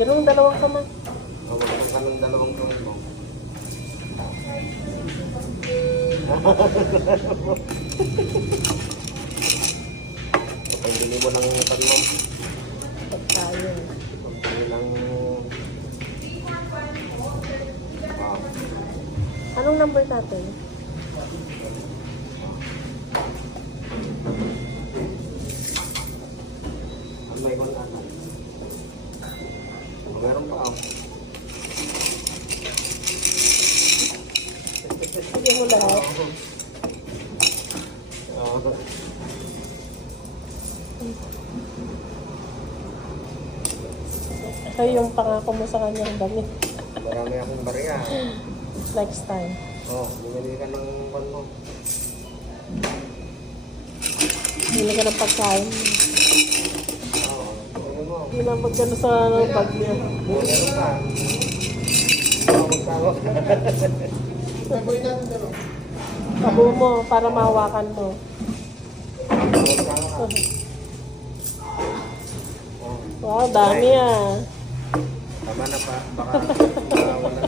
Ganun, dalawang kamay. Huwag ka ng dalawang kamay mo. Pagpili mo ng pan mo. Pag tayo. Pagpili ng... Anong number natin? Ang may kung ano. Meron pa ako. Sige mo lahat. Ito yung pangako mo sa kanyang damit. Marami akong bariya. Next time. Bumili ka ng pan mo. Hindi ka ng pagkain. Ano mo? Hindi na magkano sa bag niya. Meron pa. Tawag-tawag. Tabo mo para mahawakan mo. Tawag-tawag. Wow, dami ah. Tama na pa. Baka wala.